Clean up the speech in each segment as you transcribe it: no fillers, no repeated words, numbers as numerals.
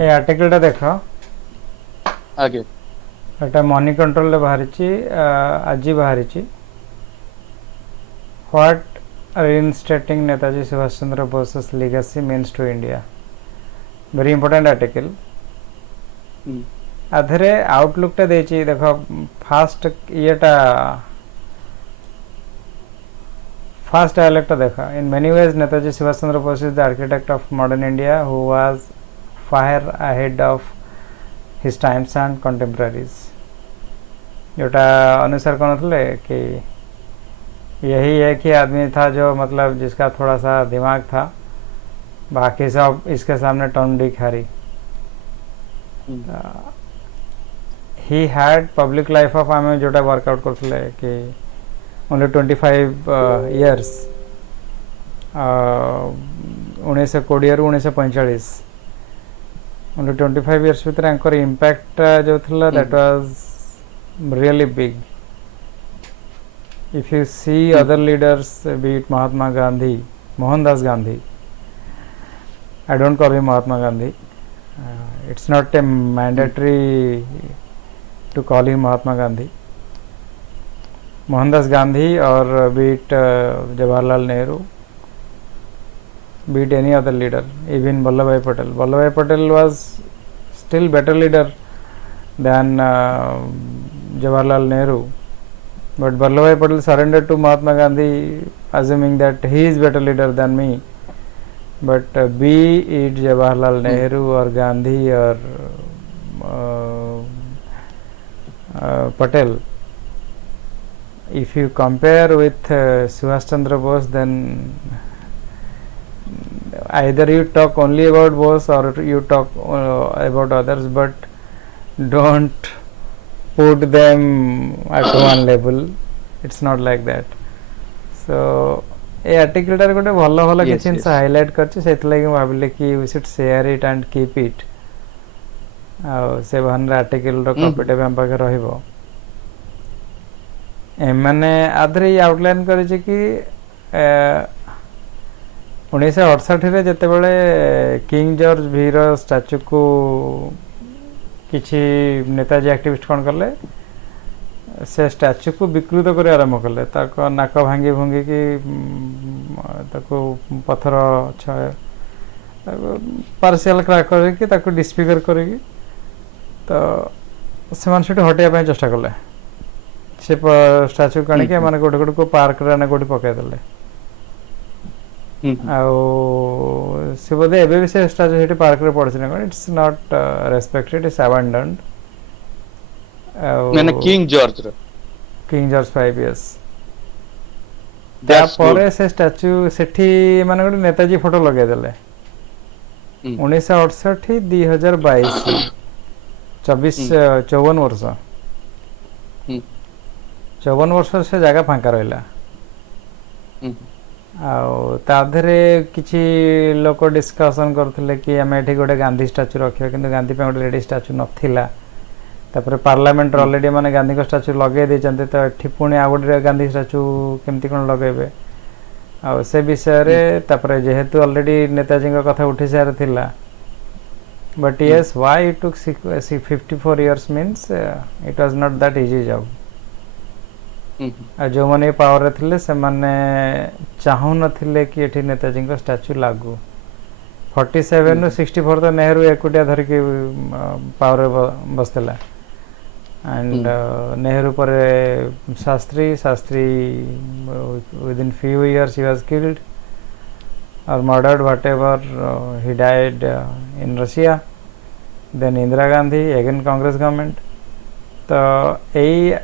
ए article टा देखो आगे एटा मनी कंट्रोल रे बाहरी आज बाहरी what reinstating Netaji Subhash Chandra Bose's legacy means to India. Very important article. आधरे आउटलुक टा देची देखो फास्ट येटा First dialect देखा. In many ways, Netaji Subhash Chandra Bose is the architect of modern India, who was far ahead of his times and contemporaries. जोटा अनुसार कौन थे कि यही एक ही आदमी था जो मतलब जिसका थोड़ा सा दिमाग था, बाकी सब इसके सामने term D Khari. He had public life of आमे जोटा वर्कआउट करते कि only 25 years 1920 ରୁ 1945 only 25 years ଭିତରେ ଆଙ୍କର impact जो थिला that was really big. If you see other leaders, be it Mahatma Gandhi, Mohandas Gandhi, I don't call him Mahatma Gandhi, it's not a mandatory to call him Mahatma Gandhi. Mohandas Gandhi or be it Jawaharlal Nehru, be it any other leader, even Vallabhbhai Patel. Vallabhbhai Patel was still better leader than Jawaharlal Nehru, but Vallabhbhai Patel surrendered to Mahatma Gandhi assuming that he is better leader than me. But be it Jawaharlal Nehru or Gandhi or Patel, if you compare with Subhash Chandra Bose, then either you talk only about Bose or you talk about others, but don't put them at one level. It's not like that. So ये article टार गोटे भल भल कि जिनस highlight करछि सेतलागि भाबिले कि we should share it and keep it आ से बहन आर्टिकल रो कॉपी टे हम पाखे रहइबो. एमाने आधरे आउटलाइन करिछि कि 1968 रे जते बेले king George we row statue को किछि नेताजी एक्टिविस्ट कोन करले से स्टैच्यू को विकृत कर आरंभ कले. ताको नाक भांगी भंगी कि ताको पत्थर पार्शियल क्रैक करके ताको डिस्फिगर करके तो सेमान सेठी हटिया पय चेष्टा कले. से स्टैच्यू काणी के माने गोटे गोटे को पार्क रे ना गोटे पकाय देले. आ से बोधे एबे भी से स्टैच्यू सेठी पार्क रे पड़छ ना. It's not respected, it's abandoned. मैंने किंग जॉर्ज 5 years तापर से स्टैच्यू सेठी माने गोटे नेताजी फोटो लगे देले 1968 2022 54 वर्ष 54 वर्ष से जगह फांका रहिला. आधे किसी लोक डिस्कसन करथिले कि आम एठी गोटे गांधी स्टैच्यू रखियो, किंतु गांधी पे गोटे लेडी स्टैच्यू नथिला. तापर पार्लियामेंट ऑलरेडी माने गांधी को स्टैच्यू लगे दे चंते तो एठी पुणी आ गोटे गांधी स्टैच्यू केमती कोन लगेबे आ से विषय रे. तापर जेहेतु ऑलरेडी नेताजी का कथा उठी सार थिला. But yes why it took 54 years means it was not that easy job. आ जो माने पावर रे थिले से माने चाहू नथिले कि एठी नेताजी का स्टैच्यू लागू. 47 नु 64 तो नेहरू एकुटिया धर के पावर रे बसतला. And Nehru पर Shastri within few years he was killed or murdered, whatever. He died in Russia. Then Indira Gandhi, again Congress government. तो यही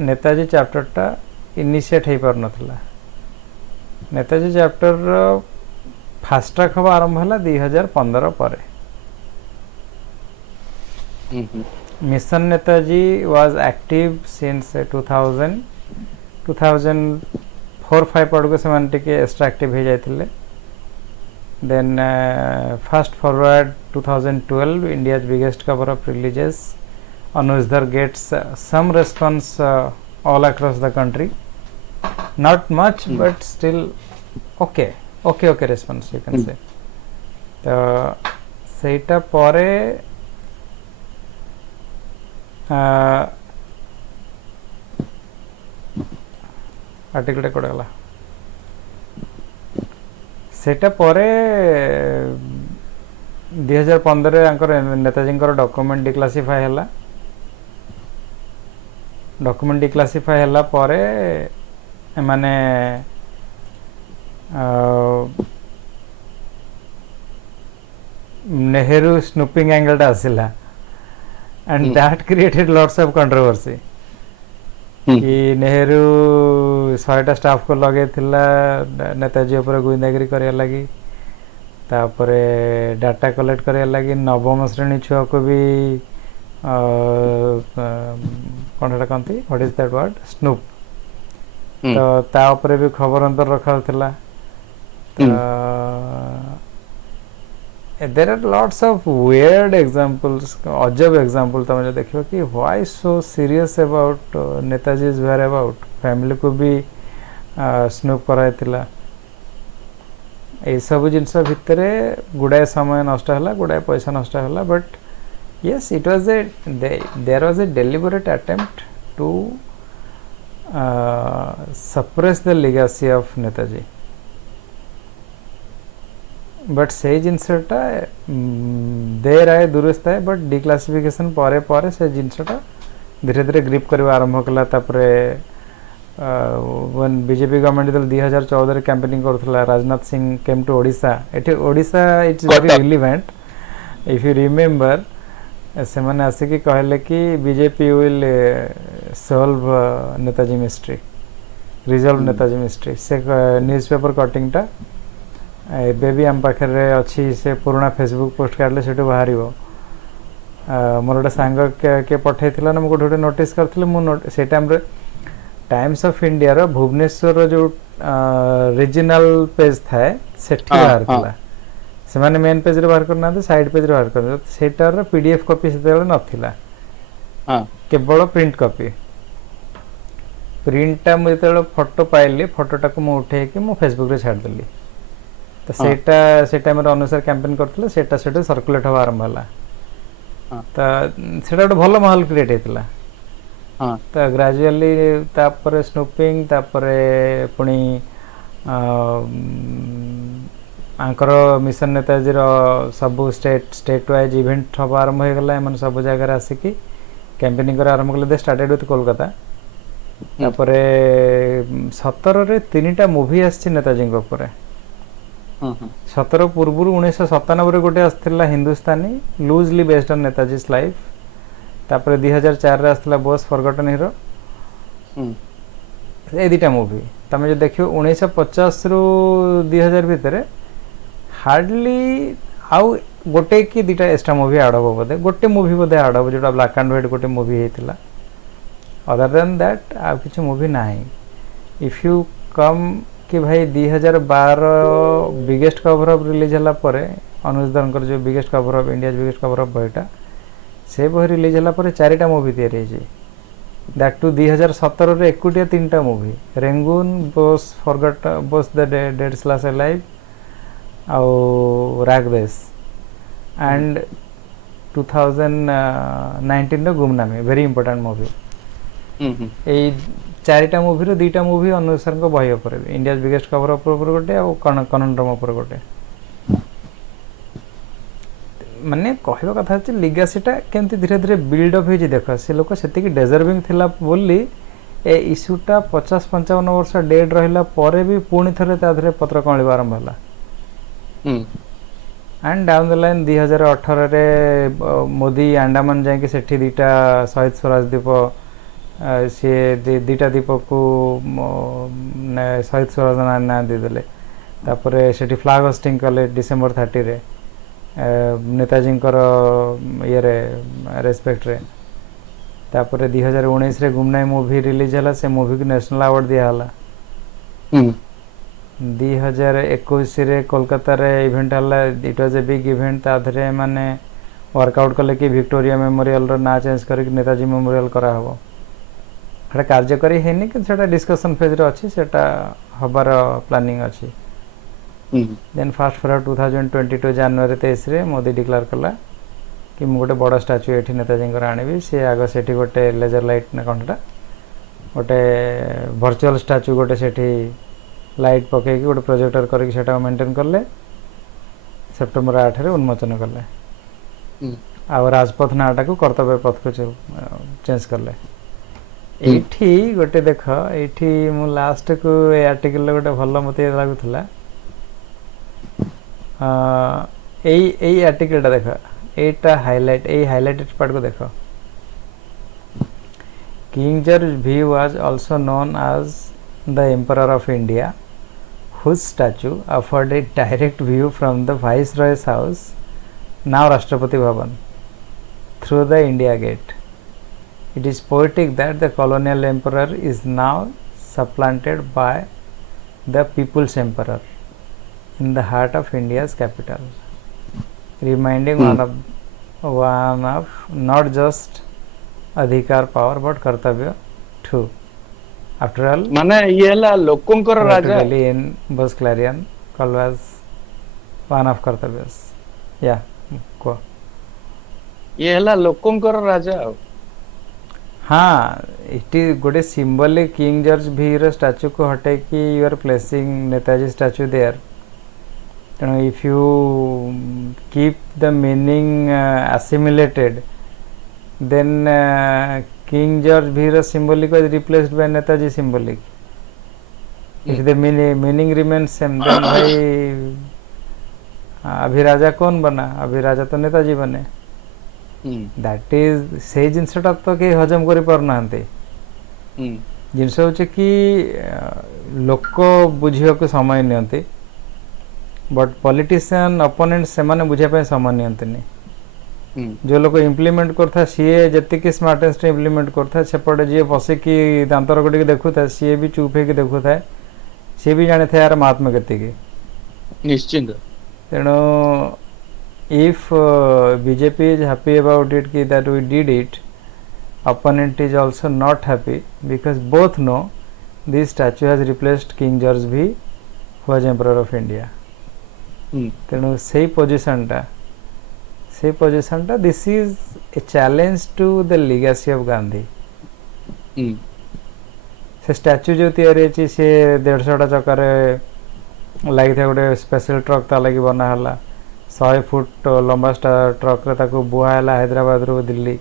नेताजी चैप्टर टा इनिशिएट हो पार नथला. नेताजी चैप्टर फास्ट ट्रैक हवा आरंभ हला 2015 पर. Mission Netaji was active since 2004-5 पड़ को से टिके एक्स्ट्रा एक्टिव हो जाते. Then fast forward 2012 India's biggest cover of religious Anujadhar gets some response all across the country. Not much, but still okay response you can say. तो ସେଇଟା ପରେ article code गला सेटा परे 2015 नेताजी डॉक्यूमेंट डिक्लासिफाई है document declassify है परे माने नेहरू स्नूपिंग एंगल टा आसिला and that created lots of controversy कि नेहरू 100टा स्टाफ को लगे थिला नेताजी ऊपर गुइंदागिरी करे लगी तापरे डाटा कलेक्ट करे लगी नवम श्रेणी छुआ को भी कौन कहती what is that word snoop तो ता ऊपर भी खबर अंतर रखा थिला there are lots of weird examples अजब एग्जांपल तुम जो देखियो कि why so serious about Netaji's whereabouts family को भी स्नूप कराइतिला ए सब जिनस भितरे गुडाए समय नष्ट हला गुडाए पैसा नष्ट हला but yes it was there was a deliberate attempt to suppress the legacy of Netaji but से जिनसटा देर आए दुरुस्त है बट डिक्लासिफिकेशन परे परे से जिनसटा धीरे धीरे ग्रिप करवा आरंभ कला तापरे वन बीजेपी गवर्नमेंट दल 2014 रे कैंपेनिंग करथला राजनाथ सिंह केम टू ओडिशा एठी Odisha it's very relevant if you remember से माने आसे कि कहले कि BJP will solve Netaji mystery resolve Netaji mystery से न्यूज़पेपर कटिंग टा एबे भी आम पाखे अच्छी से पुराना फेसबुक पोस्ट काटले से बाहर मोर गोटे सांग के पठे ना मुझे गोटे नोटिस करी से टाइम टाइम्स ऑफ इंडिया रो भुवनेश्वर जो रीजनल पेज थाए सेठी बाहर कला से माने मेन पेज रे बाहर करना साइड पेज रे बाहर कर सेटार पीडीएफ कॉपी से नथिला केवल प्रिंट कॉपी प्रिंटा मुझे फोटो पाइली फोटोटा को मुझे उठे कि मो फेसबुक रे छाड़ देली तो सेटा से टाइम रे अनुसार कैंपेन करथिले सेटा सेटा सर्कुलेट हो आरंभ होला तो सेटा ଗୋଟେ ଭଲ माहौल क्रिएट हेतला तो ग्रेजुअली तापर स्नूपिंग तापर पुनी आंकर मिशन नेताजी रो सब स्टेट वाइज इवेंट हो आरंभ हो गला मन सब जगह रे आसी कि कैंपेनिंग कर आरंभ करले दे स्टार्टेड विथ कोलकाता तापर 17 रे तीनटा मूवी आछि नेताजी के ऊपर 17 पूर्व 1997 गोटे आसला हिंदुस्तानी लूजली बेस्ड ऑन नेताजीज लाइफ तापर 2004 रे आसला बॉस फॉरगॉटन हीरो ए दिटा मूवी तमे जो देखियो 1950 रु 2000 भितरे हार्डली आउ गोटे कि दिटा एक्स्ट्रा मूवी आड हो बोधे गोटे मूवी बोधे आड हो जोटा ब्लैक एंड व्हाइट गोटे मूवी हेतिला अदर देन दैट आ किछ मूवी नाही इफ यू कम कि भाई 2012 बिगेस्ट कवर अप रिलीज हला परे अनुज दरकर जो biggest cover up India biggest cover up बहीटा से बही रिलीज हला परे चारिटा मूवी तैयारी है दैट टू 2017 रे एकुटिया तीनटा movie Rangoon Bose forgot Bose the dead slash alive आउ रागदेश एंड 2019 रे गुमनामी वेरी इंपोर्टेंट मूवी ए चारिटा मूवी रो दीटा मूवी अनुसार को बही ऊपर इंडिया बिगेस्ट कवर अप ऊपर गोटे और कनंड्रम ऊपर गोटे माने कहबा कथा अछि लिगासीटा केमती धीरे धीरे बिल्ड अप होई देखो से लोक सेति कि डिजर्विंग थिला बोली ए इश्यूटा 50-55 वर्ष डेड रहिला परे भी पुणी थरे ता धरे पत्र कळि आरंभ होला एंड डाउन द लाइन 2018 रे मोदी अंडमान जाके सेठी दीटा शहीद स्वराज दीप सी दीटा दीप को शहीद स्वराज ना देदेले तापर सेठी फ्लैग होस्टिंग कले डिसेंबर 30 रे नेताजी ये रेस्पेक्ट रे तापर 2019 रे गुमनाई मूवी रिलीज हला से मूवी को नेशनल अवार्ड दिया हला 2021 रे कोलकाता रे इवेंट हला it was a big event ता धरे माने वर्कआउट कले कि विक्टोरिया मेमोरियल रो ना चेंज करके नेताजी मेमोरियल करा हबो हटा कार्यकारी हेनी कि सेटा डिस्कशन फेज रे अछि सेटा हबार प्लानिंग अछि देन फास्ट फॉरवर्ड 2022 जनवरी 23 रे मोदी डिक्लेयर कला कि मु गोटे बड़ स्टाच्यू एठी नेताजी आनिबी से आग सेठी गोटे लेजर लाइट ना कंटा गोटे वर्चुअल स्टाच्यू गोटे सेठी लाइट पके गोटे प्रोजेक्टर करके सेटा मेंटेन करले सेप्टेम्बर 8 रे उन्मोचन करले आ राजपथ नाटा को कर्तव्य पथ को चेंज करले एठी गोटे देख एठी मु लास्ट को ए आर्टिकल गोटे भल मते लागुथला एई आर्टिकल देख एटा हाइलाइट ए हाइलाइटेड पार्ट को देख किंग जॉर्ज भी was also known as the emperor of India whose statue afforded direct view from the viceroy's house now Rashtrapati Bhavan through the India Gate. It is poetic that the colonial emperor is now supplanted by the people's emperor in the heart of India's capital, reminding one of not just adhikar power but kartavya too. After all, माने ये हला लोकंकर राजा in was Clarion called as one of kartavyas. Yeah, को ये हला लोकंकर राजा हाँ इटी गोटे symbolic king George भी रो statue को हटे कि you are placing Netaji statue there तेणु if you keep the meaning assimilated then King George Bhiro symbolic was replaced by Netaji symbolic. If the meaning remains same, then भाई अभी राजा कौन बना अभी राजा तो नेताजी बने दैट इज से जिनसटा तो के हजम करि पार नांते जिनस होचे कि लोक बुझियो को समय नियंते बट पॉलिटिशियन अपोनेंट से माने बुझिया पे समय नियंते नहीं जो लोग इम्प्लीमेंट करता सीए जति स्मार्टेस्ट इम्प्लीमेंट करता सेपटे जी बसिकी दांतर गुड़ी देखुता सी भी चुप होकर देखुता सी भी जानी था यार महात्मा गति निश्चिंत तेणु if BJP is happy about it कि that we did it opponent is also not happy because both know this statue has replaced King George V who was emperor of India तेणु से पोजिशन टा this is a challenge to the legacy of Gandhi से statue जो तैयारी अछि से 150 चक्कर लागि था गोटे स्पेशल ट्रक ता लागि बना हला 100 फुट लंबा ट्रक रे ताको बुहा हला हैदराबाद रो दिल्ली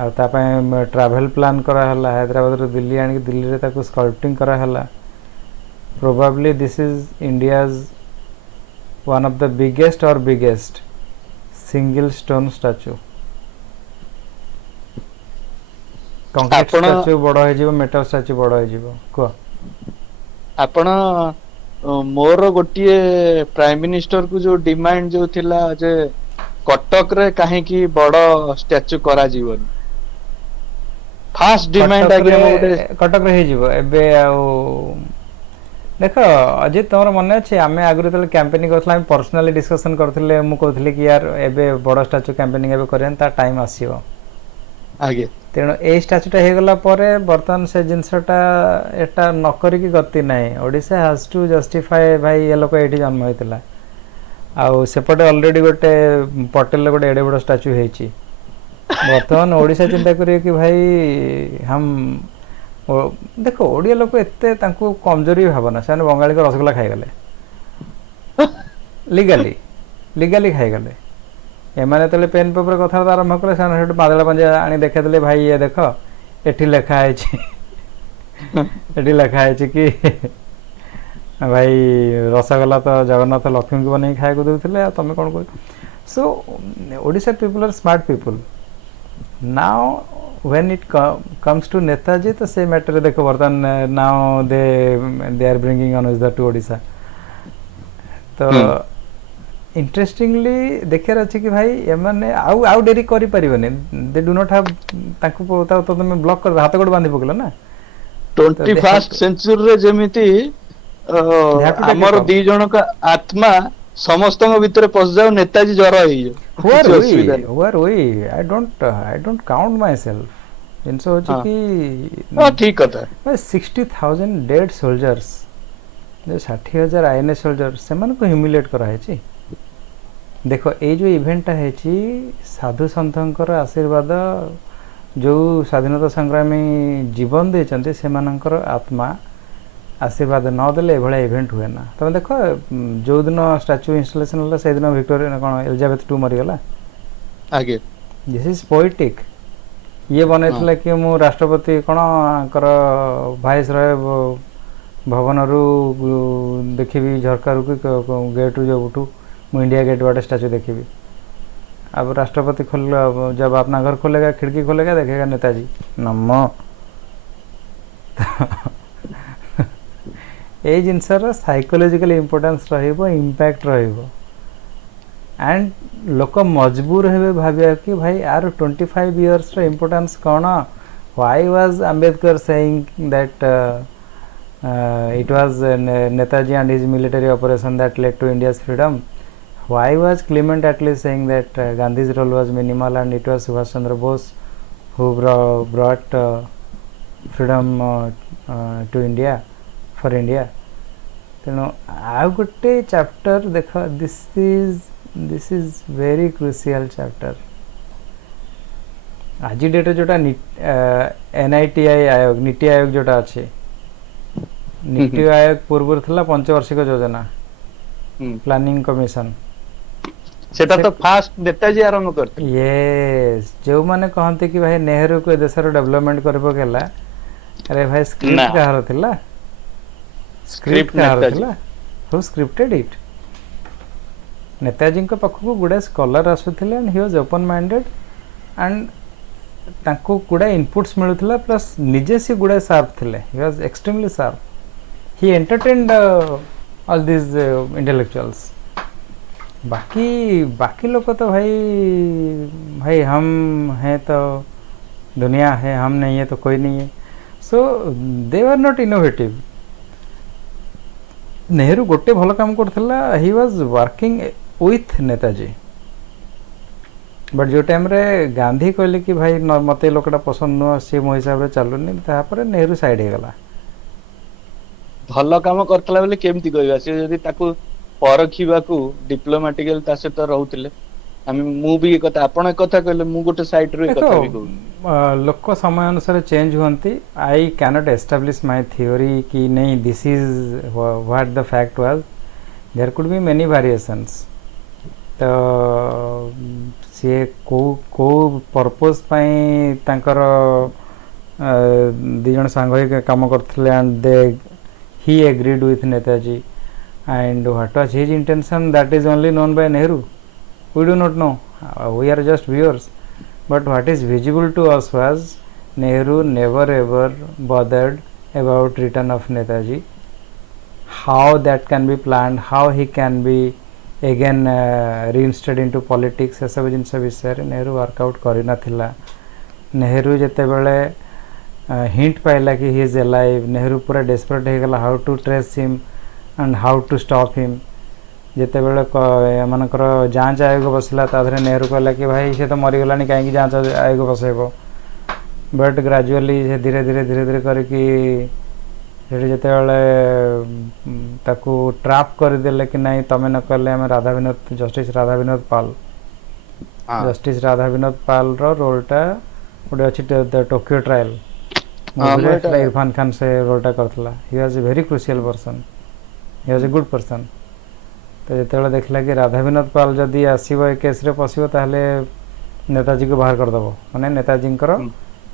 आ ता पय ट्रैवल प्लान करा हला हैदराबाद रो दिल्ली आनी दिल्ली रे ताको स्कल्पटिंग करा हला probably this is India's one of the biggest single stone statue concrete statue बड़ हो जीवो मेटल स्टैच्यू बड़ हो जीवो को आपण मोर गोटिए प्राइम मिनिस्टर को जो डिमांड जो थिला जे कटक रे काहे की बड़ स्टैच्यू करा जीवन फास्ट डिमांड आगे मोटे कटक रे जीवो एबे आ देख अजित तुम मन अच्छे आम आगुरी जो कैंपेनिंग कर पर्सनाली डिस्कसन करते मुझे कि यार एबे बड़ स्टाच्यू कैंपेनिंग कर टाइम आसो आगे तेणु ए स्टाच्यूटा होगला बर्तमान से जिनसटा एटा नक गति ना ओडिशा हैज टू जस्टिफाए भाई ये लोक ये जन्म होता आउ सेपटे ऑलरेडी गोटे पटेल गोटे एडे बड़ स्टाच्यू होती बर्तमान ओडिशा चिंता करिए कि भाई हम देख ओडिया लोक एते तांको कमजोरी भावना से बंगाली को रसगोल्ला खाईगले लीगाली खाईगले एमाने तले पेन पेपर कथा आरंभ कले से बादला पंजा आनी देखेदले भाई ये देख एठी लेखा है एठी लेखा है कि भाई रसगोल्ला तो जगन्नाथ लक्ष्मी को बन खाया दूसरे तुम कौन कह so Odisha people are smart people now when it comes to Netaji तो से मैटर देखो बर्तमान now they are bringing on us to Odisha तो इंटरेस्टिंगली देखार अच्छे कि भाई एमाने आउ डेरी करि परिबने दे डू नॉट हैव तांको तो तुम ब्लॉक कर हाथ गोड़ बांधी पकलो ना 21st सेंचुरी रे जेमिति हमर दी जण का आत्मा समस्त भीतर पस जाओ नेताजी जर I don't count myself जिनस होची कि ठीक कथा 60,000 डेड सोल्जर्स जो 60,000 आईएनए सोल्जर से ह्यूमिलेट कराई। देख ये जो इवेंटा है साधु सन्थर आशीर्वाद जो स्वाधीनता संग्रामी जीवन देते से आत्मा आशीर्वाद नदेले ये इवेंट हुए ना। तुम देख जो दिन स्टाच्यू इनस्टलेशन है से दिन विक्टोरिया कौन एलिजाबेथ टू मरीगला आगे दिस इज पोएटिक। ये बनई कि मु राष्ट्रपति कौन आंकर भाइस रहे भवन रु देखी झरकार गेट रु जो उठू मु इंडिया गेट वाटे स्टैचू देखी। अब राष्ट्रपति खोल जब अपना घर खोलेगा खिड़की खोलेगा देखेगा नेताजी नमो ये जिनसर साइकोलॉजिकल इंपोर्टेंस रहिबो इंपैक्ट रहिबो एंड लोक मजबूर हेबे भाबिया कि भाई आर 25 इयर्स रो इंपोर्टेंस कौन। Why was Ambedkar saying that it was Netaji and his military operation that led to India's freedom? Why was Clement Attlee saying that Gandhi's role was minimal and it was Subhash Chandra Bose who brought freedom to India for India? तेणु आउ गोटे chapter देख this is very crucial chapter आज date जोटा NITI Aayog NITI Aayog जोटा अच्छे नीति आयोग पूर्व था पंचवार्षिक योजना प्लानिंग कमिशन सेटा तो फास्ट नेताजी आरंभ करते। यस जो माने कहते कि भाई नेहरू को देशर डेवलपमेंट कर पकेला अरे भाई स्क्रिप्ट कहार थिला स्क्रिप्ट कहार थिला हु स्क्रिप्टेड इट नेताजी पाखक गुड़ा स्कॉलर आसुथिले and he was open minded and तांको गुड़ा इनपुट्स मिलुथिला प्लस निजे से गुड़ा शार्प थिले he was extremely sharp he entertained all these intellectuals। बाकी लोग तो भाई हम हैं तो दुनिया है हम नहीं है तो कोई नहीं है so they are not innovative. Nehru गोटे भल काम करथिला he was working with Netaji but जो टाइम रे गांधी कहले कि भाई मते लोकटा पसंद नुह सी मो हिसाब रे चलुनी तापर नेहरू साइड हे गला भल काम करथला बेले केमती कहबा से जदी ताकू परखिबाकू डिप्लोमेटिकल ता से तो रहउतिले हम मु भी एक कथा आपण एक कथा कहले मु गोटे साइड रे कथा भी कहू लोक समय अनुसार चेंज होंती। I can not establish my theory कि नहीं this is what the fact was there could be many variations तो सी को पर्पस पई तांकर दी जण सांग होई काम करथले and they he agreed with Netaji and what was his intention that is only known by Nehru. We do not know, we are just viewers, but what is visible to us was Nehru never ever bothered about return of Netaji, how that can be planned, how he can be again reinstated into politics ए सब जिनस विषय Nehru workout करना थिला। नेहरू जेते बेले hint पाइला कि he is alive Nehru पूरा desperate हो गला how to trace him and how to stop him जेते बेले मानकर जांच आयोग बसला ताधरे नेहरू कहला कि भाई से तो मरीगलानी कहीं जांच आयोग बसैब बट ग्रेजुअली से धीरे धीरे करके जेते बेले ताकू ट्रैप करदेले कि नहीं तमें न कले आम राधा विनोद जस्टिस राधा विनोद पाल जस्टिस राधा विनोद पाल रो रोलटा गोटे अच्छी टोक्यो ट्रायल इरफान खान से रोलटा करथला। He was a very crucial person he was a good person तो जेते देखला कि राधा विनोद पाल जदि आसीबो ए केस रे पसिबो ताहले नेताजी को बाहर कर दबो माने नेताजी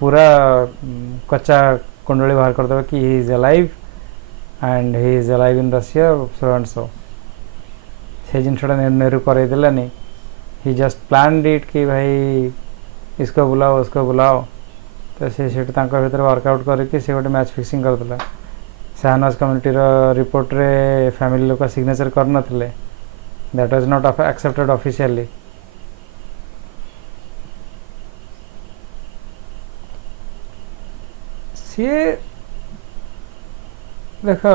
पूरा कच्चा कुंडली बाहर कर दबो कि he is alive and he is alive in Russia so and so से जिनसटा नेहरू करे देलानी ही जस्ट प्लान्ड इट कि भाई इसको बुलाओ उसको बुलाओ तो से भर वर्कआउट करके से गोटे मैच फिक्सिंग करता शाहनवाज कम्युनिटी रिपोर्ट रे फैमिली लोक सिग्नेचर करन that was not accepted officially. सी देख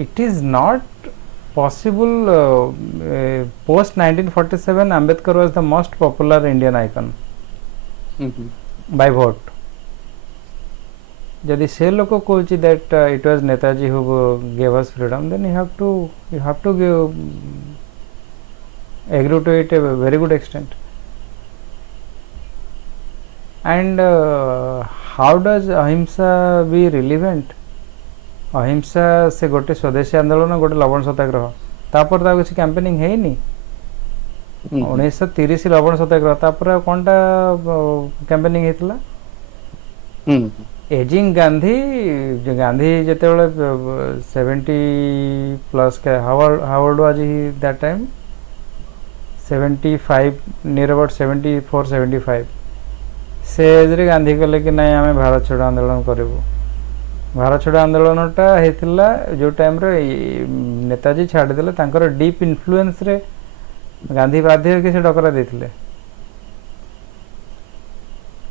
it is not possible post 1947 Ambedkar was the most popular Indian icon by vote जदि से लोक कहूँ that it was Netaji who gave us freedom then you have to give agree to it a very good extent and how does ahimsa be relevant अहिंसा से गोटे स्वदेशी आंदोलन गोटे लवण सत्याग्रह तापर ता किसी कैंपेनिंग है नहीं 1930 लवण सत्याग्रह तापर कोनटा कैंपेनिंग हेतला एजिंग गांधी गांधी जेतेबेले 70 प्लस के how was he that time 75 near about 74 75 से एज रे गांधी कहले कि नहीं आमे भारत छोड़ो आंदोलन करिवो भारत छोड़ो आंदोलनटा हेतिला जो टाइम रे नेताजी छाड़ी देले तांकर डीप इन्फ्लुएंस रे गांधी बाध्य के से Dakra देथिले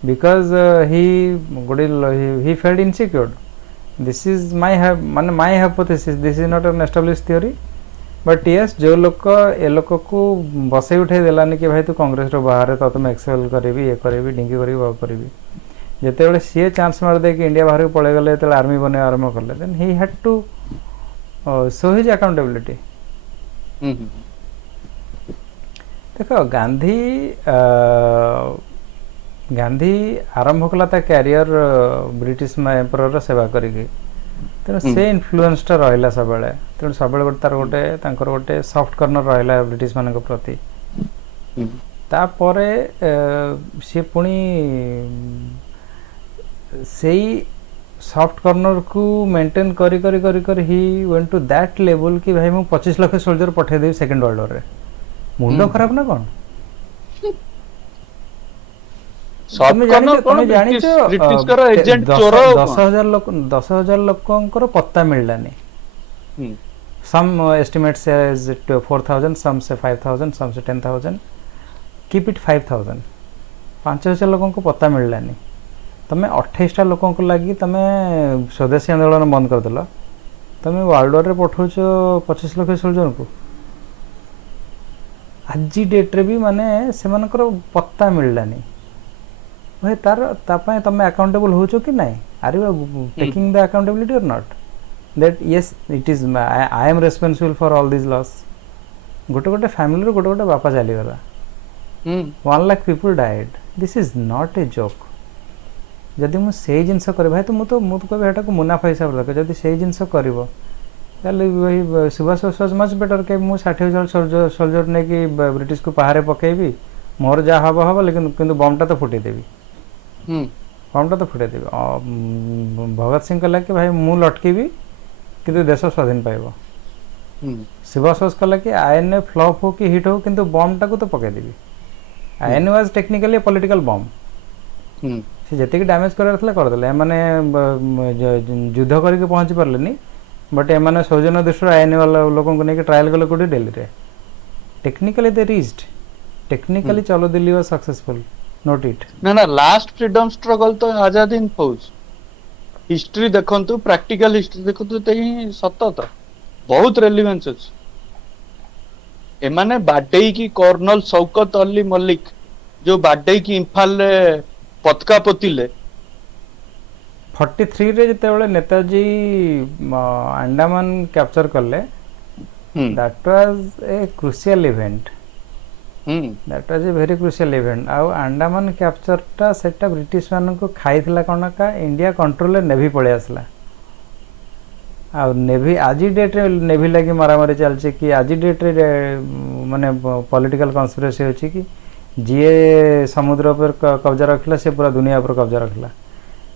because he felt insecure. This is my hypothesis. This is not an established theory. But yes, जो लोग ए लोग को बसे उठे देलानी कि भाई तू कांग्रेस रो बाहर तो तुम एक्सेल करेबी ये करेबी ढिंकी करेबी वो करेबी जेते बेले सी चांस मार दे कि इंडिया बाहर को पळे गले तो आर्मी बने आरंभ करले then he had to show his accountability देखो गांधी आरंभ कला ता कैरियर ब्रिटिश एम्परर सेवा करिके तेणु से इन्फ्लुएंसटा रहिला सब बेले तेणु सब बेले तार गोटे तांकर गोटे सॉफ्ट कॉर्नर रहिला ब्रिटिश मानक प्रति तापरे से पुणी सेई सॉफ्ट कॉर्नर को मेंटेन करी करी करी करी he went to that level कि भाई मु 25 लाख सोल्जर पठे देबी सेकंड वर्ल्ड वॉर रे मुंडो खराब ना कोन तुम जानी एजेंट चोर 10,000 लोकंकर पत्ता मिललानी सम एस्टिमेट सेज 4,000 सम से 5,000 सम से 10,000 कीप इट 5,000 5,000 लोगों को पत्ता मिललानी तमे 28टा लोगों को लगी तमे स्वदेशी आंदोलन बंद कर देलो तमे वर्ल्ड वॉर रे पठौछो 25 लाख सोल्जर को आज डेट रे भी माने सेमानकर पत्ता मिललानी भाई तार तापाय तमे अकाउंटेबल होचो कि नहीं are you taking the accountability or not that yes it is I am responsible for all this loss गोटे गोटे फैमिली रो गोटे गोटे बापा चली गला 1 lakh people died this is not a joke जदि मु से जिंस करे भाई तो कहबे हेटा को मुनाफा हिसाब रख जदि से जिंस करबो ताले भाई सुभाष बोस मच बेटर के मु 60,000 सोल्जर ने कि ब्रिटिश को पहारे पकेबी मोर जा हबो लेकिन किंतु बमटा तो फुटी देबी बमटा तो फुटे देबी भगत सिंह कहला कि भाई मु लटकी भी किंतु देश स्वाधीन पाइबो सुभाष बोस कहला कि आईएनए फ्लॉप हो कि हिट हो किंतु बमटा को तो पके देबी INA was technically a political bomb से जति डैमेज कर देले माने युद्ध करके पहुंची परलेनी बट एमाने सौजन्य दृष्टि आईएनए वाला लोगों को लेके ट्रायल गले कोडी दिल्ली रे टेक्निकली दे रीच्ड टेक्निकली चलो Delhi was successful note it ना लास्ट फ्रीडम स्ट्रगल तो आजाद इन फौज हिस्ट्री देखंतु प्रैक्टिकल हिस्ट्री देखंतु तेही सत तो बहुत रेलेवेंस अछि एमाने बाडई की कर्नल शौकत अली मलिक जो बाडई की इंफाल रे पतका पोतिले 43 रे जते बेले नेताजी अंडमान कैप्चर करले that was a crucial event that was a very crucial event आ अंडमान कैप्चर टा सेटा ब्रिटिश मान को खाइथिला कोन का इंडिया कंट्रोल ले नेवी पळे आसला आ नेवी आज डेट रे नेवी लागि मारामारी चलचे कि आज डेट रे माने पॉलिटिकल कॉन्स्पिरेसी होची कि जीए समुद्र पर कब्जा रखला से पूरा दुनिया पर कब्जा रखला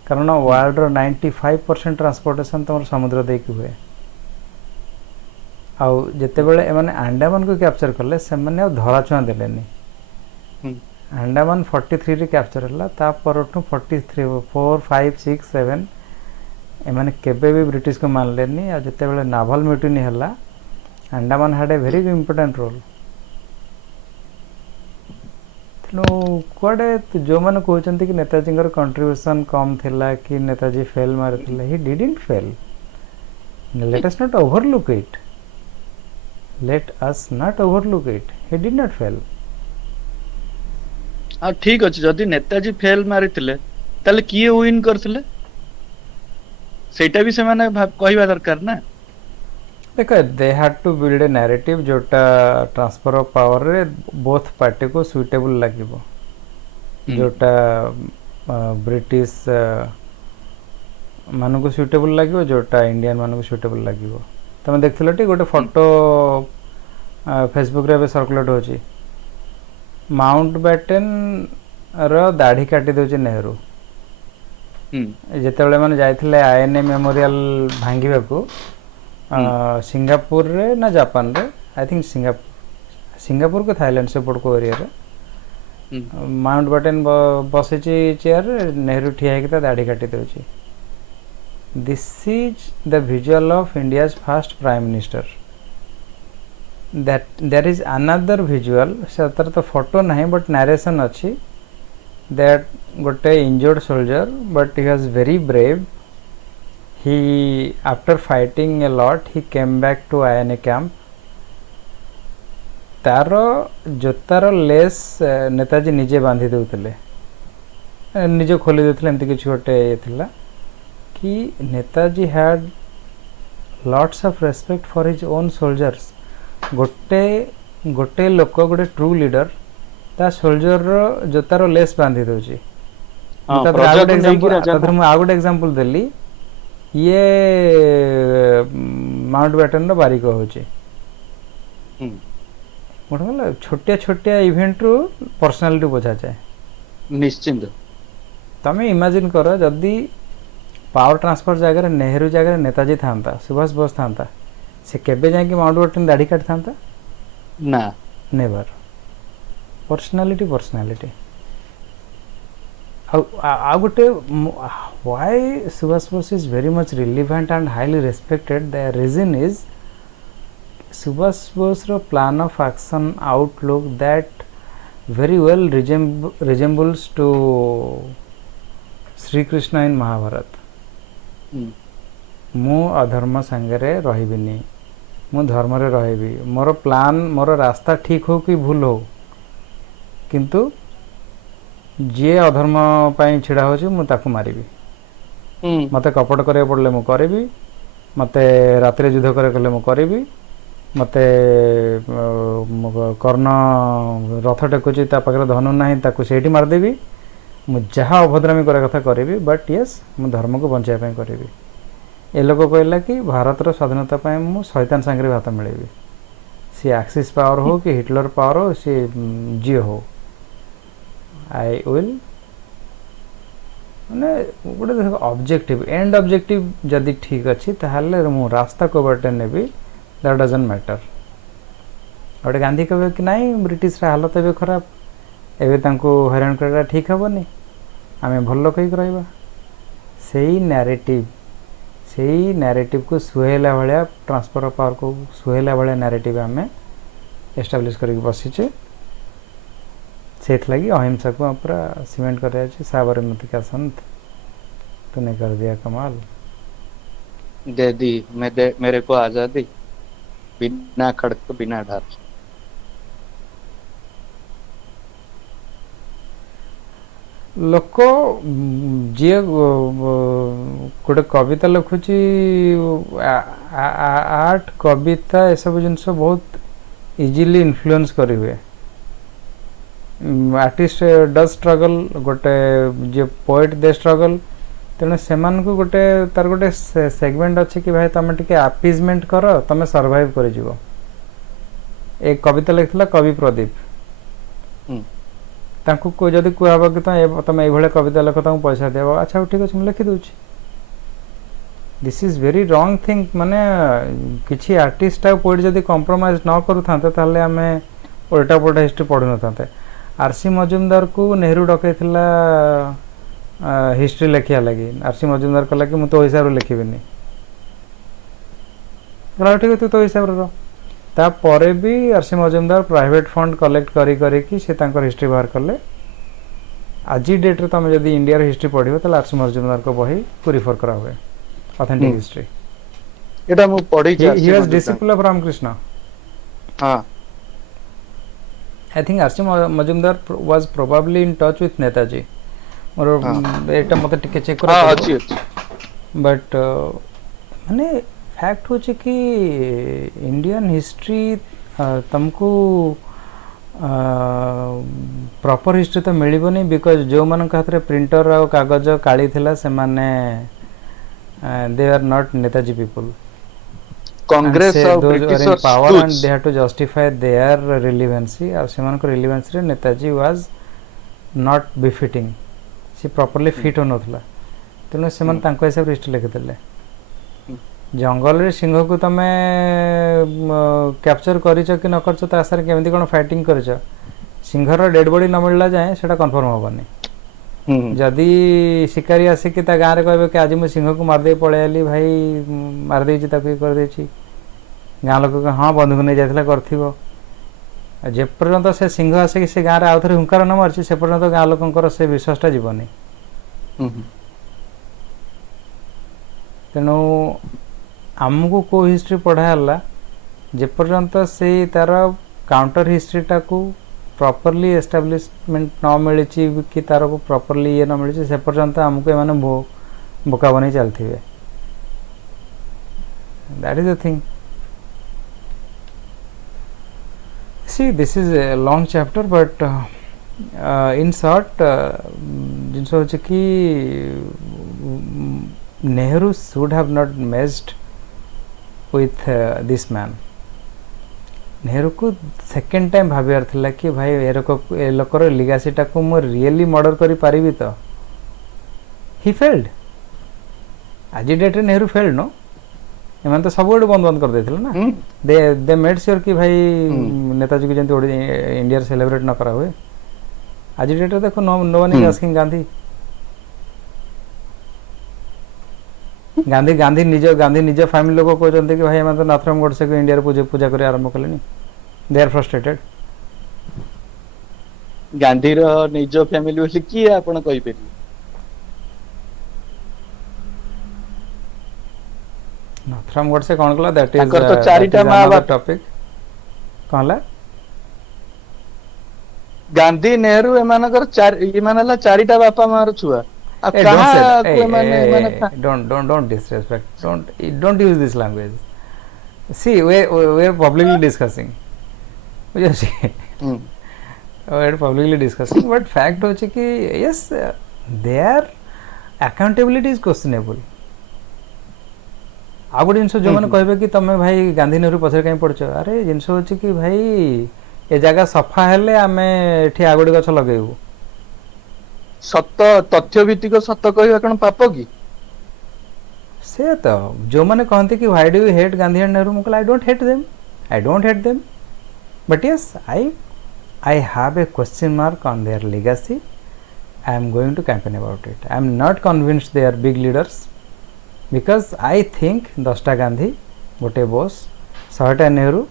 कारण वर्ल्ड रो 95% ट्रांसपोर्टेशन तमर समुद्र दे कि हुए आउ जते बेले माने अंडमान को कैप्चर करले से माने धरा छुआ देलेनी अंडमान 43 रे कैप्चर हला ता परठु 43 4 5 6 7 ए माने केबे भी ब्रिटिश को मान लेनी आ जते बेले नावल म्यूटिनी हला Andaman had a very important role नो कोडे जो माने कहउचंती कि नेताजी कर कंट्रीब्यूशन कम थिला कि नेताजी फेल मार थिला he didn't fail let us not overlook it let us not overlook it he did not fail आ ठीक अछि जदी नेताजी फेल मारिथिले तले किए विन करथिले ସେଇଟା ବି ସେମାନେ କହିବା ଦରକାର ନା। देखो they had to build a narrative जोटा ट्रांसफर ऑफ पावर रे बोथ पार्टी को सुइटेबल लागिबो जोटा ब्रिटिश मानक सुइटेबल लागिबो जोटा इंडियन मानक सुइटेबल लागिबो तमे देखथिलटी गोटे फोटो फेसबुक रे सर्कुलेट होची माउंट बैटन रो दाढ़ी काटी दोची नेहरू जेतेबेले माने जाइथिले आईएनए मेमोरियल भांगीबाकू सिंगापुर रे ना जापान रे आई थिंक सिंगापुर को थाईलैंड से पड़ को एरिया रे माउंट बैटन बसे चेयर नेहरू ठिया के दाढ़ी काटी दोची this is the visual of India's first prime minister that there is another visual सतर तो फोटो नहीं बट नरेशन अच्छी दैट गोटे injured soldier but he was very brave he after fighting a lot he came back to INA camp तारो जोतार lace Netaji निजे बांधी देउतले निजे खोली देउतले एमती किछ गोटे ये थिला कि Netaji had lots of respect for his own soldiers गोटे गोटे लोक गोटे ट्रू लीडर ता सोल्जर रो जोतार लेस बांधी देउची आ गोटे एग्जांपल देली ये माउंट बैटन रो बारिक होची मतलब छोटिया छोटिया इवेंट रू पर्सनालिटी बुझा जाए निश्चिंत तमे इमेजिन करो जदी पावर ट्रांसफर जगह नेहरू जगह नेताजी थांता सुभाष बोस थांता से केबे जाय कि माउंट बैटन दाढ़ी काट थांता ना never personality I would why Subhash Bose is very much relevant and highly respected. The reason is Subhash Bose's plan of action outlook that very well resembles to Sri Krishna in Mahabharata. मु अधर्म संगरे रहिबिनी मु धर्म रे रहिबी मोर plan मोर रास्ता ठीक हो कि भूल हो किंतु जी अधर्म पाई छिड़ा होची मु ताकू मारिबी मते कपट करे पड़ले मु करबी मते रात्रि युद्ध करे कले मु करबी मते कर्ण रथ टेकुची ता पाखरे धनु नाही ताकू सेठी मार देबी मु जहा अभद्रामी करे कथा करबी बट यस मु धर्म को बंचाय पई करबी ए लोक कहला कि भारत रो स्वाधीनता पई मु शैतान संगरे भात मिलेबी सी एक्सिस पावर हो कि हिटलर पावर हो सी जी हो I will माने गोटे देख ऑब्जेक्टिव एंड ऑब्जेक्टिव जदि ठीक अच्छी ताहले मु रास्ता को बटे नेबी दैट डजंट मैटर गोटे गांधी कहबे कि नहीं ब्रिटिश रा हालत एबे खराब एबे तांको हैरान करला ठीक हबनी आमे भल्लो कहि रहइबा सेही नैरेटिव को सुहेला भलिया ट्रांसफर ऑफ पावर को सुहेला भलिया नैरेटिव आमे एस्टैब्लिश करके बसिचे सेठ लगी अहिंसा को पूरा सीमेंट कर रहा है साबरमती का संत तूने कर दिया कमाल दे दी मेरे को आजादी बिना खड़क बिना ढाल लोक जी गोटे कविता लिखुची आर्ट कविता ये सब जिनस बहुत इजीली इन्फ्लुएंस करी हुए आर्टिस्ट डज स्ट्रगल गोटे जे पोएट दे स्ट्रगल तेणु से गोटे तार गोटे सेगमेंट अच्छे कि भाई तुम टे अपीजमेंट कर तुम सर्वाइव कर जीवो एक कविता लिखला कवि प्रदीप तांको जदि कहबा कि तुम ये कविता लिख तुम पैसा देव अच्छा ठीक अच्छे मुझे लिखी दूची this is very wrong thing माने किसी आर्टिस्ट आ पोएट जदि कंप्रोमाइज न करूँ ताहले आमे उल्टा पुल्टा हिस्ट्री पढ़ु न आरसी मजुमदार को नेहरू डकैथिला हिस्ट्री लिखिया लगी आरसी मजुमदार कहला कि मु तो हिसाब रे लिखिबिनी कहला ठीक तू तो हिसाब रे ता परे भी RC Majumdar private fund collect करी करी कि से तांकर हिस्ट्री बाहर करले आज डेट रे तुम जदी इंडिया रे हिस्ट्री पढ़िबो त आरसी मजुमदार को बही को रिफर करा हुए ऑथेंटिक हिस्ट्री एटा मु पढ़ी he was disciple of Ramakrishna हां I think R.C. Majumdar was probably in touch with Netaji. और एटा मते टिके चेक करा हां अछि बट माने फैक्ट हो कि इंडियन हिस्ट्री तुमको प्रॉपर हिस्ट्री तो मिलबनी बिकॉज जो मान हाथ में प्रिंटर और कागज काली थिला से माने they are not Netaji people Congress और those are in Britishers power and tools they have to justify their relevancy और सेमानक relevancy रे नेताजी was not befitting से properly fit हो नथला तेणु सेमान तांको हिसाब हिस्ट्री लिखिदेले जंगल रे सिंह को तमे कैप्चर करिछ कि न करछ ता सारे केमिति कोन फाइटिंग करिछ सिंहर डेड बॉडी न मिलला जाए सेटा कंफर्म होबनी जदि शिकारी आसिक ता गाँव में कहे कि आज मुझे सिंह को मारदे पलि आली भाई मारदे कर दे गाँ लोक हाँ बंधुक नहीं जाता कर जे पर्यंत से सिंह आसिक से गाँव में आउ थे हुंकार न मार्च से पर्यंत गाँ लोकर से विश्वासटा जीवनी तेणु आमको को हिस्ट्री पढ़ाला जे पर्यंत से तार काउंटर हिस्ट्रीटा को प्रॉपरली एस्टाब्लिशमेंट न मिली कि तार को प्रॉपरली ये न मिली से पर्यंत आमको एमाने बोका बनी चलती है that is the thing see this is a long chapter but in short जिनस हो कि Nehru should have not messed with this man Nehru को सेकेंड टाइम भावियार थिला कि भाई ए लोकर लिगासीटा को मो रियली मर्डर करि पारिबी तो ही फेल्ड आज डेट रे नेहरू फेल्ड नो एमन तो सब बंद बंद कर देथिले ना दे मेड श्योर कि भाई नेताजी को जंती इंडिया सेलिब्रेट न करा हुए आज डेट रे देखो no one is asking Gandhi Gandhi निज फैमिली लोग कहते कि भाई एम तो नाथराम गोडसे को इंडिया पूजा कर आरंभ कले दे आर फ्रस्ट्रेटेड गांधी रो निज फैमिली बोली की आपण कहि पेरी नाथराम गोडसे कौन कला दैट इज तो चारिटा मां बाप टॉपिक कहला गांधी नेहरू एमानकर चारिटा बापा मार छुआ Hey, don't disrespect. Don't use this language. See, we are publicly discussing. We are publicly discussing. But fact होची कि yes, their accountability is questionable. आ गोटे जिनस जो मैंने कहबे कि तमे भाई गांधी नेहरू पछरे कहीं पड़छ अरे जिनस होची कि भाई ए जगह सफा हेले आमे एठी आ गोटे गछ लगेबू सत तथ्य भित्तिक सत कहवा कौन पाप कि से तो जो मैंने कहते कि why do you hate Gandhi and Nehru मुकल I don't hate them but yes I have a question mark on their legacy I am going to campaign about it I am not convinced they are big leaders because I think 10टा गांधी गोटे बोस 100टा नेहरू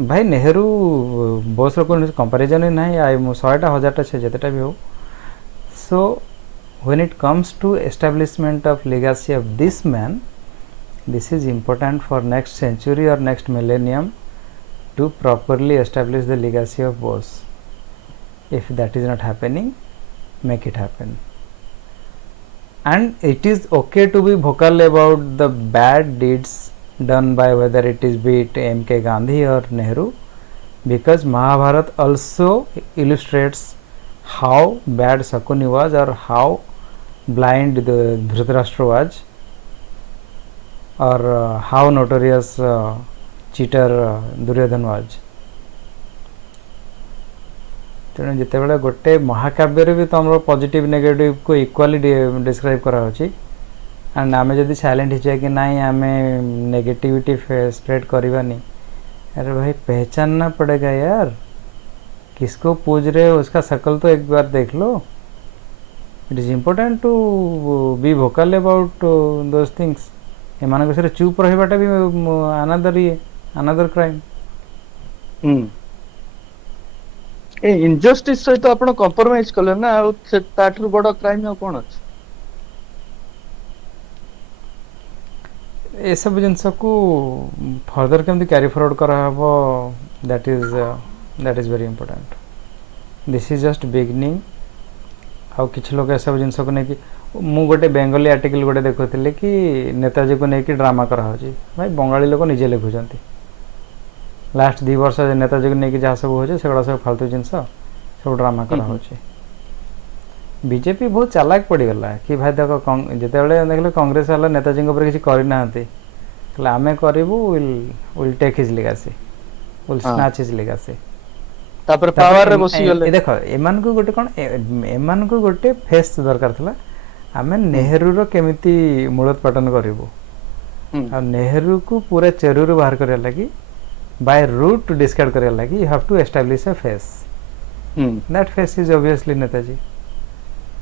भाई नेहरू बोस रो comparison ही नहीं I 100टा 1000टा छे जतेटा भी हो So, when it comes to establishment of legacy of this man, this is important for next century or next millennium to properly establish the legacy of Bose. If that is not happening, make it happen. And it is okay to be vocal about the bad deeds done by whether it is be it M.K. Gandhi or Nehru, because Mahabharata also illustrates how bad Sakuni was or how blind the Dhritarashtra was or how notorious cheater Duryodhan was. तेणु जिते बड़े गोटे महाकाव्य भी तो हम positive negative को equally describe करा एंड आम जब साइलेंट हो कि ना आम नेगेटिविटी स्प्रेड करवानी अरे भाई पहचानना पड़ेगा यार किसको पूछ रहे हो उसका शकल तो एक बार देख लो it is important to be vocal about those things एमान विषय चुप रहिबाटा भी अनदर क्राइम ए इनजस्टिस सहित आपण कंप्रोमाइज कले ना ताठू बड़ क्राइम आ कोन अछि ए सब जिनस को फर्दर केमती कैरी फॉरवर्ड करा हबो that is very important this is just beginning आउ किछ लोग ए सब जिनस को नहीं कि ମୁଁ ଗୋଟେ ବେଙ୍ଗଲି ଆର୍ଟିକଲ ଗୋଟେ ଦେଖୁଥିଲି କି ନେତାଜୀକୁ ନେଇକି ଡ୍ରାମା କରାହେଉଛି। ଭାଇ ବଙ୍ଗାଳୀ ଲୋକ ନିଜେ ଲେଖୁଛନ୍ତି। ଲାଷ୍ଟ 2 ବର୍ଷ ନେତାଜୀକୁ ନେଇକି ଯାହା ସବୁ ହେଉଛି ସେଗୁଡ଼ା ସବୁ ଫାଲତୁ ଜିନିଷ, ସବୁ ଡ୍ରାମା କରାହେଉଛି। ବିଜେପି ବହୁତ ଚାଲାକ ପଡ଼ିଗଲା କି ଭାଇ ଦେଖ ଯେତେବେଳେ ଦେଖିଲେ କଂଗ୍ରେସ ହେଲା ନେତାଜୀଙ୍କ ଉପରେ କିଛି କରିନାହାନ୍ତି, ହେଲେ ଆମେ କରିବୁ, will take his legacy, will snatch his legacy. ତାପରେ ପାୱାରରେ ବସିଗଲେ। ଦେଖ ଏମାନଙ୍କୁ ଗୋଟେ କ'ଣ, ଏମାନଙ୍କୁ ଗୋଟେ ଫେସ୍ ଦରକାର ଥିଲା। ଆମେ ନେହେରୁର କେମିତି ମୂଳୋତ୍ପାଟନ କରିବୁ, ଆଉ ନେହେରୁକୁ ପୁରା ଚେରୁରୁ ବାହାର କରିବା ଲାଗି, ବାଇ ରୁଟ୍ ଡିସ୍କାର୍ଡ କରିବା ଲାଗି you have to establish a face. That face is obviously Netaji.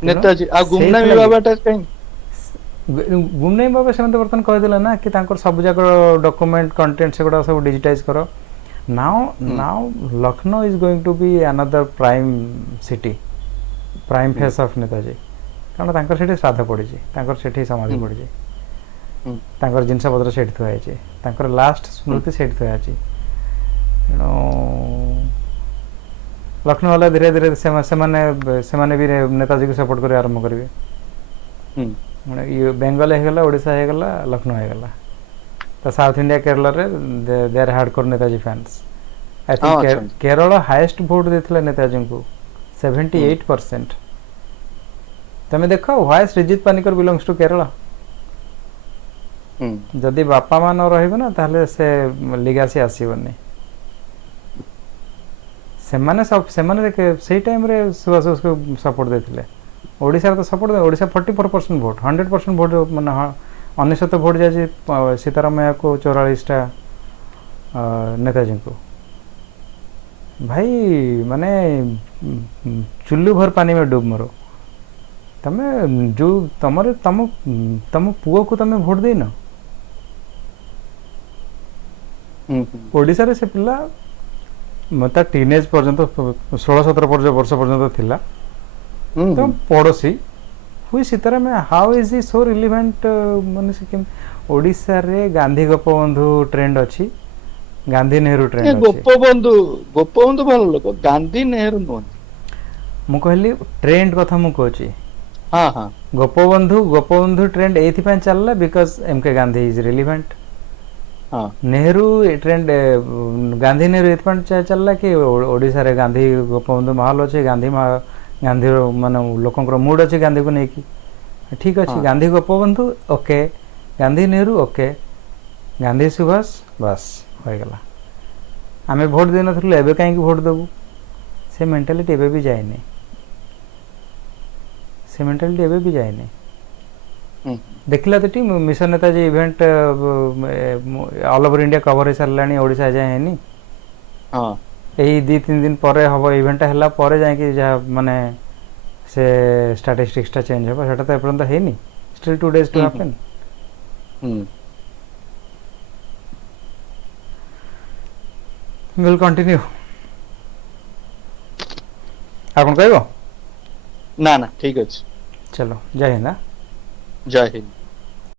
Netaji ଆଉ ଗୁମନାମୀ ବାବାଟା କାହିଁ? ଗୁମନାମୀ ବାବା ସେମାନେ ତ ବର୍ତ୍ତମାନ କହିଦେଲେ ନା କି ତାଙ୍କର ସବୁ ଯାକ ଡକୁମେଣ୍ଟ କଣ୍ଟେଣ୍ଟ ସେଗୁଡ଼ା ସବୁ ଡିଜିଟାଇଜ୍ କର। Now Lucknow is going to be another prime city, prime face of Netaji. କାରଣ ତାଙ୍କର ସେଠି ଶ୍ରାଦ୍ଧ ପଡ଼ିଛି, ତାଙ୍କର ସେଠି ସମାଧି ପଡ଼ିଛି, ତାଙ୍କର ଜିନିଷପତ୍ର ସେଇଠି ଥୁଆ ହେଇଛି, ତାଙ୍କର ଲାଷ୍ଟ ସ୍ମୃତି ସେଇଠି ଥୁଆ ହେଇଛି। ତେଣୁ ଲକ୍ଷ୍ନୌ ହେଲେ ଧୀରେ ଧୀରେ ସେମାନେ ବି ନେତାଜୀକୁ ସପୋର୍ଟ କରିବା ଆରମ୍ଭ କରିବେ। ବେଙ୍ଗଲ ହେଇଗଲା, ଓଡ଼ିଶା ହେଇଗଲା, ଲକ୍ଷ୍ନୌ ହେଇଗଲା। ତ ସାଉଥ ଇଣ୍ଡିଆ କେରଳରେ they are hardcore Netaji fans. I think Kerala highest vote ଦେଇଥିଲା ନେତାଜୀଙ୍କୁ, 78%। ତମେ ଦେଖ why Sreejith Panicker belongs to Kerala. ଯଦି ବାପା ମା ନ ରହିବେ ନା ତାହେଲେ ସେ ଲିଗାସି ଆସିବନି। ସେମାନେ ସେଇ ଟାଇମ୍ରେ ସୁଭାଷ ବୋଷକୁ ସପୋର୍ଟ ଦେଇଥିଲେ। ଓଡ଼ିଶାରେ ତ ସପୋର୍ଟ, ଓଡ଼ିଶା 44% ଭୋଟ, 100% ଭୋଟ, ମାନେ 99 ଭୋଟ ଯାଇଛି ସୀତାରାମୟାକୁ, 44ଟା ନେତାଜୀଙ୍କୁ। ଭାଇ ମାନେ ଚୁଲ୍ଲୁ ଭର ପାନି ମେ ଡୁବ ମରୋ। ତମେ ଯେଉଁ ତମ ପୁଅକୁ ତମେ ଭୋଟ ଦେଇନ। ଓଡ଼ିଶାରେ ସେ ପିଲା ତା ଟିନେଜ୍ ପର୍ଯ୍ୟନ୍ତ 16-17 ବର୍ଷ ପର୍ଯ୍ୟନ୍ତ ଥିଲା। ତ ପଡ଼ୋଶୀ ହୁଇ ସୀତାରାମୟା, ହାଉ ଇଜ୍ ହି ସୋ ରିଲିଭେଣ୍ଟ? ମାନେ ସେ କେମିତି ଓଡ଼ିଶାରେ ଗାନ୍ଧୀ ଗୋପବନ୍ଧୁ ଟ୍ରେଣ୍ଡ ଅଛି, ଗାନ୍ଧୀ ନେହେରୁ ଟ୍ରେଣ୍ଡ ଅଛି। ଗୋପବନ୍ଧୁ ଭଲ ଲୋକ, ଗାନ୍ଧୀ ନେହେରୁ ନୁହନ୍ତି। ମୁଁ କହିଲି ଟ୍ରେଣ୍ଡ କଥା ମୁଁ କହୁଛି। ଗୋପବନ୍ଧୁ ଟ୍ରେଣ୍ଡ ଏଇଥିପାଇଁ ଚାଲିଲା because MK Gandhi is relevant. Nehru trend, Gandhi Nehru ଏଥିପାଇଁ ଚାଲିଲା କି ଓଡ଼ିଶାରେ ଗାନ୍ଧୀ ଗୋପବନ୍ଧୁ ମାହୋଲ ଅଛି, ଗାନ୍ଧୀର ମାନେ ଲୋକଙ୍କର ମୁଡ୍ ଅଛି ଗାନ୍ଧୀକୁ ନେଇକି। ଠିକ୍ ଅଛି, ଗାନ୍ଧୀ ଗୋପବନ୍ଧୁ ଓକେ, ଗାନ୍ଧୀ ନେହେରୁ ଓକେ, ଗାନ୍ଧୀ ସୁଭାଷ ବାସ୍ ହୋଇଗଲା। ଆମେ ଭୋଟ ଦେଇନଥିଲୁ, ଏବେ କାହିଁକି ଭୋଟ ଦେବୁ? ସେ ମେଣ୍ଟାଲିଟି ଏବେ ବି ଯାଇନି, ଦେଖିଲା ତ ଟି mission Netaji event all over India cover ହେଇସାରିଲାଣି, ଓଡ଼ିଶା ଯାଏ ହେଇନି। ଏଇ 2-3 ଦିନ ପରେ ହବ, ଇଭେଣ୍ଟଟା ହେଲା ପରେ ଯାଇକି ଯାହା ମାନେ ସେ ଷ୍ଟାଟିଷ୍ଟିକ୍ସଟା ଚେଞ୍ଜ ହେବ, ସେଟା ତ ଏପର୍ଯ୍ୟନ୍ତ ହେଇନି। Steel 2 days to happen. We'll continue. ଆଉ କ'ଣ କହିବ? ନା ଠିକ ଅଛି, ଚलो, ଜୟ ହିନ୍ଦ। ଜୟ ହିନ୍ଦ।